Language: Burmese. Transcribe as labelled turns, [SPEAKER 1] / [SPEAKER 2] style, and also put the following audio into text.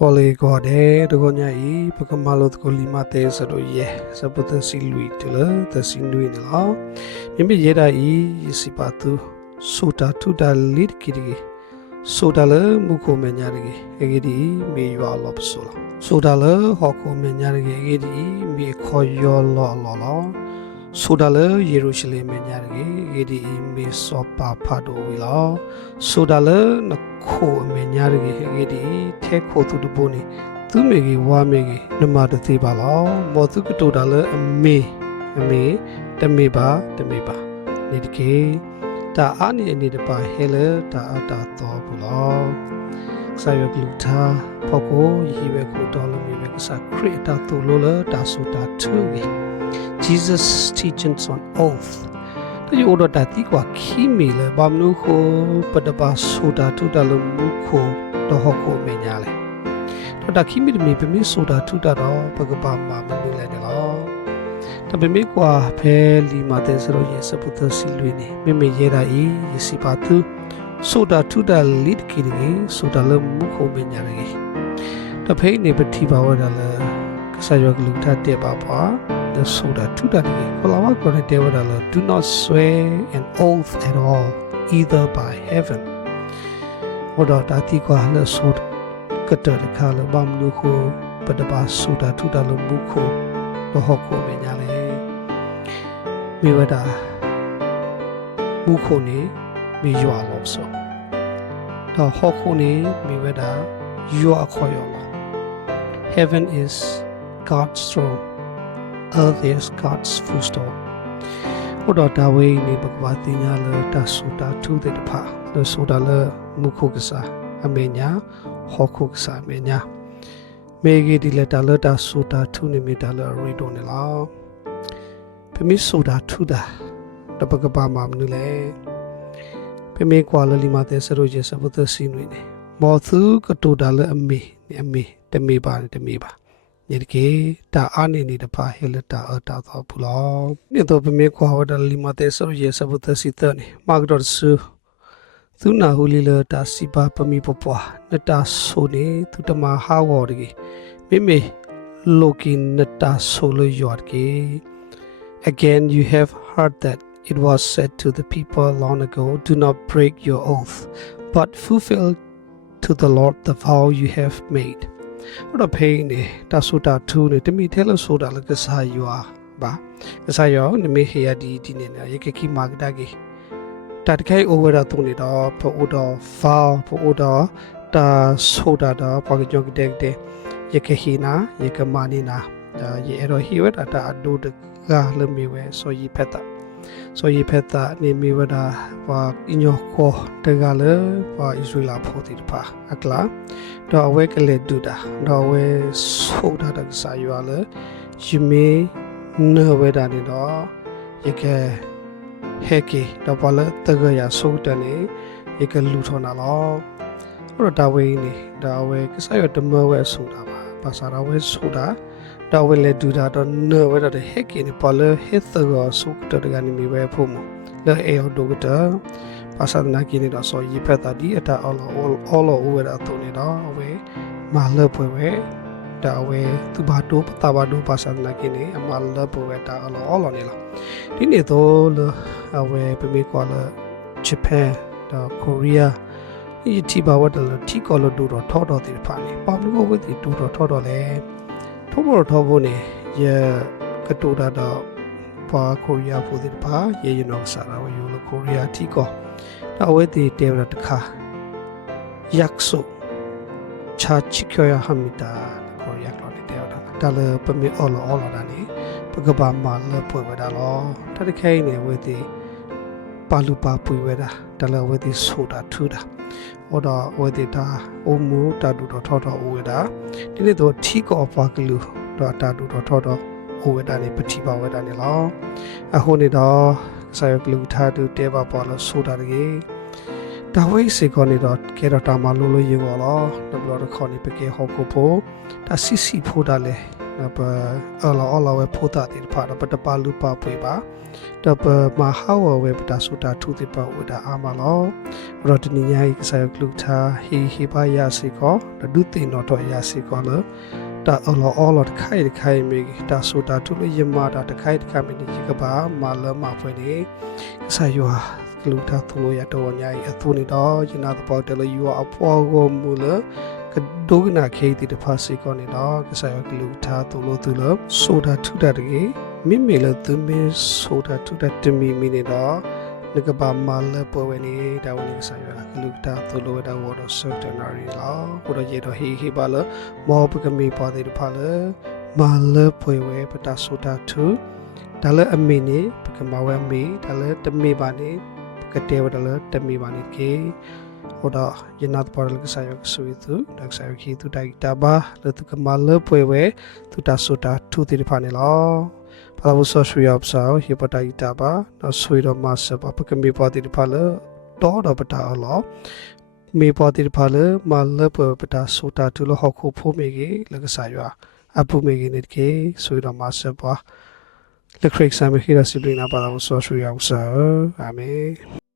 [SPEAKER 1] Ole gode dogo nya i pakamalo ko lima te sa do ye sa puta si lui te la ta si lui ne la mi mi ye da i si pa tu so ta tu da lit ki ri so da la mu ko me nya ri e ge di me yo lo so la so da la ho ko me nya ri e ge di me kho yo lo lo lo so da la yerusalem me nya ri e ge di me so pa pha do wi la so da la na ခိုအမေညာရကြီးဟေဒီထဲခိုသူတပုန်နေသူမေကြီးဝါမေကြီးနမတသေးပါလောမောသူကတိုတာလဲအမေအမေတမေပါတမေပါနေတကေတာအာနီအနေတပါဟဲလေတာအတာတော်ဘူးလောဆိုင်ရကလူတာဖောကိုရီဝဲကိုတော်လုံးမြေကစားခရစ်တာတူလိုလာတာဆိုတာသူကြီး Jesus teachings on oath တယောဒတာတိကွာခီမီလေဘာမနုခိုပတပါဆိုတာထုတလမုခိုတော့ဟခိုမညာလေတော့တာခီမီမီပမီဆိုတာထုတတော့ပကပါမမနုလေနော်တပမီကွာဖဲလီမာတဲ့စရောယေစပုတစီလွေနေမမေရဲတာဤယစီပါသူဆိုတာထုတလစ်ကီရီဆိုတာလမုခိုမညာလေတဖိနေပတိပါဝဒါလေကဆာယောကလူထတဲ့ပါပါ the soda to the Kolawakone do not swear an oath at all, either by heaven. Oda tati ko hala soda kater kala bam the padaba soda to the lumbuko, the hoko menyale. Miwada mukone mi yua lomso. The hokone miwada yua koyolo. Heaven is God's throne. Earth is God's footstool ဟိုတော့ဒါဝေးနေဘဂဝတိညာလတဆိုတာထုတဲ့တဖာလို့ဆိုတာလမုခုကစားအမေညာဟောခုကစားမေညာမေဂီဒီလက်တာလတဆိုတာထုနေမိတာလရီဒိုနေလားပမီဆိုတာထုတာတပကပါမမနူလေပမေကွာလလီမတဲ့ဆရိုဂျေစဘတ်စီနွေနေမောသူကတူတာလအမေအမေတမေပါတမေပါ ညတကေတာအာနေနေတဖာဟေလတာအတာတော့ဘူးလောမြေတော့ပမေကွာဝဒလီမတဲ့ဆရယေစဘတ်စီတနေမာဂဒတ်ဆူသူနာဟူလီလတာစီပါပမီပပွားနတာဆိုနေသူတမဟာဝော်ဒီမိမေလိုကင်နတာဆိုလယော့ကေ again you have heard that it was said to the people long ago do not break your oath but fulfill to the lord the vow you have made အဲ့တော့ဖိနေတဆိုတာထူနေတမိထဲလို့ဆိုတာလည်းကစားယူอ่ะပါကစားရောနမေဟေယဒီဒီနေရကခိမာဂဒဂေတတ်ခိုင် over တော့နေတော့ပို့တော့ file ပို့တော့တာဆိုတာတော့ပကကြောကတဲ့တဲ့ယကဟီနာယကမာနီနာယေအဲ့တော့ဟီဝတ်တာအဒုဒကလမေဝဲဆိုယီဖက်တာ ဆိုယီဖက်တာနေမီဝဒါပါအညောခေါ်တကလည်းပါဣသရေလဖို့တိတပါအကလာတော့အဝဲကလေးဒူတာတော့ဝဲဆိုတာတကစားရွာလေယမေနဝဲတာနေတော့ယကဟဲကီတော့ပါလေတကရဆိုတနေယကလူထောနာလောဟိုတော့ဒါဝဲနေဒါဝဲကစားရတမဝဲဆိုတာပါပါစာရဝဲဆိုတာ တော့ဝဲလေဒူတာတော့နဝဲတော့ဟဲကီနေပါလေဟဲသကဆုကတကနေမီဝဲဖို့မလဲအေယောဒိုကတာပါသနာကိနေတော့ဆို yi ဖက်တာဒီအတာအော်လောအော်လောဝဲတာတုန်နေတော့ဝဲမာလပွဲဝဲဒါဝဲသူဘာတိုပတာဘာဒိုပါသနာကိနေအမလပွဲတာအော်လောအော်လောနေလားဒီနေတော့လအဝဲပမေကွာလဂျပန်ဒါကိုရီးယားဒီတီဘာဝတ်လတီကောလဒူတော့ထောတော်တယ်ဖာနေပေါမလို့ဝဲတီဒူတော့ထောတော်လေထော ဖို့ထောဖို့နေရကတူတာတော့ပါကိုရီးယားဖို့ဒီပါရေရနောဆာရာဝယူလကိုရီးယားတီကောတော့ဝဲတီတေရတခါရက်ဆုချာချီကျော်ရဟမီတာကိုရီးယားကလော်နေတေရတာဒါလပမီအော်လောအော်လောဒါနေပကဘာမာလပွေဝဒါလောတတခဲနေဝဲတီပါလူပါပွေဝဒါဒါလဝဲတီဆိုတာထူတာ ဟောတော့ဝဲတီတာအိုမူတာဒူတော့ထောတော့ဝဲတာဒီနေ့တော့ထီကောပါကလူတော့တာဒူတော့ထောတော့ဝဲတာနေပတိပါဝဲတာနေလောအခုနေတော့ဆာယကလူထားတူတဲပါပေါ်လို့ဆိုတာတကြီးဒါဝိစေကောနေတော့ကေတော့တာမလို့လို့ရေကောလောတော့ဘလို့ခေါ်နေပကေဟောကိုဖို့ဒါစီစီဖို့တာလေ နပအလာအလာဝဲဖိုတာတိဖာနပတပါလူပါပွေပါတပမဟာဝဝဲပတာဆူတာထုတိပါဝဒအာမလောရတနိညာဤကဆာကလုသာဟီဟီပါယာစီကောတဒုတိနောတော့ယာစီကောလတာအလာအလာတခိုင်တခိုင်မီတာဆူတာထုလယမတာတခိုင်တခိုင်မီဒီကပါမာလမဖွေနေကဆာယောကလုသာသူလိုရတော့ညာဤအသူနေတော့ယနာတပေါ်တယ်ယူအဖောကိုမူလက ဒုကနာခေတီတဖာစီကောနေတော့ကဆာယောကလုသာသူလိုသူလိုဆိုတာထုတာတကေမိမေလသူမေဆိုတာထုတာတမီမီနေတော့နကဘာမာလပေါ်ဝနေတာဝန်ကဆာယောကလုသာသူလိုတာဝတော့ဆော့တနာရီလာဘုရရေတော့ဟီဟီပါလမောပကမီပါတဲ့တဖာလမာလပွေဝဲပတာဆိုတာထုဒါလည်းအမေနေပကမဝဲမေဒါလည်းတမေပါနေကတဲ့ဝဒါလည်းတမေပါနေကေ ဟိုတော့ယနာတပေါ်လကဆာယောကဆွေသူဒါဆာယောခီသူတိုက်တာပါလတကမလပွေဝဲသူတာဆိုတာထုတဲ့တဖာနေလောဘာလို့ဆော့ဆွေယောဆောဟိပတိုင်တာပါနော်ဆွေတော့မဆပ်ပါပကမေပါတဲ့တဖာလေတော့တော့ပတာလောမေပါတဲ့တဖာလေမလပွေပတာဆိုတာထုလဟခုဖိုးမေကေလကဆာယောအပူမေကေနေကေဆွေတော့မဆပ်ပါလက်ခရိတ်ဆာမခိရစီပလနာပါလာဆော့ဆွေယောဆောအာမင်